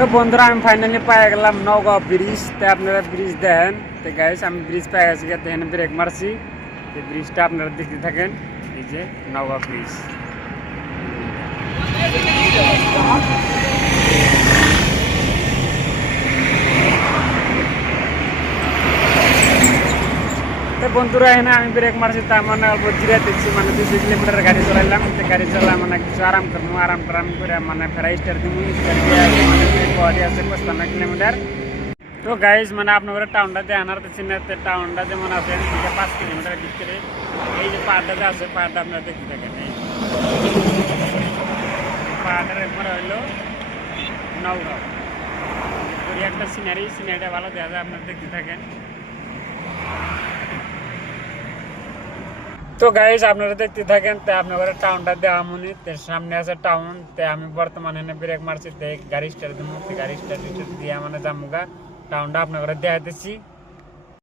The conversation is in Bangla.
তো বন্ধুরা আমি ফাইনালি পাই গেলাম নওগাঁ ব্রিজ। তো আপনারা ব্রিজ দেখেন। তো গাইস আমি ব্রিজ পাই গেছি, দেখেন ব্রেক মারছি। এই ব্রিজটা আপনারা দেখতে থাকেন, এই যে নওগাঁ ব্রিজ। তো বন্ধুরা এখানে আমি ব্রেক মারছি, তার মানে অল্প জিরা দিচ্ছি, মানে 200 কিলোমিটার গাড়ি চলাইলাম। তো গাড়ি চলা মানে কিছু আরাম করবো, আরাম টারাম করে মানে ফেরা স্টার দিব। স্টার দিয়ে মানে বডি আছে 55 কিলোমিটার। তো গাইজ মানে আপনারা টাউনটা দিয়ে আনার চিনাতে টাউনটা যেমন আছে 5 কিলোমিটার ভিতরে। এই যে পাহাড়টাতে আছে, পাহাড়টা আপনারা দেখতে থাকেন। এই পাহাড়টার এরপরে হইলো নওগাঁ। ওই একটা সিনারিটা ভালো দেখা যায়, আপনারা দেখতে থাকেন। তো গাইজ আপনারা দেখতে থাকেন। তো আপনার টাউনটা দেওয়া মনে সামনে আছে টাউন। তো আমি বর্তমানে ব্রেক মারছি, গাড়ি স্টার্ট দিব। গাড়ি স্টার্ট দিয়ে মানে জামুগা টাউনটা আপনার দেখাইতেছি।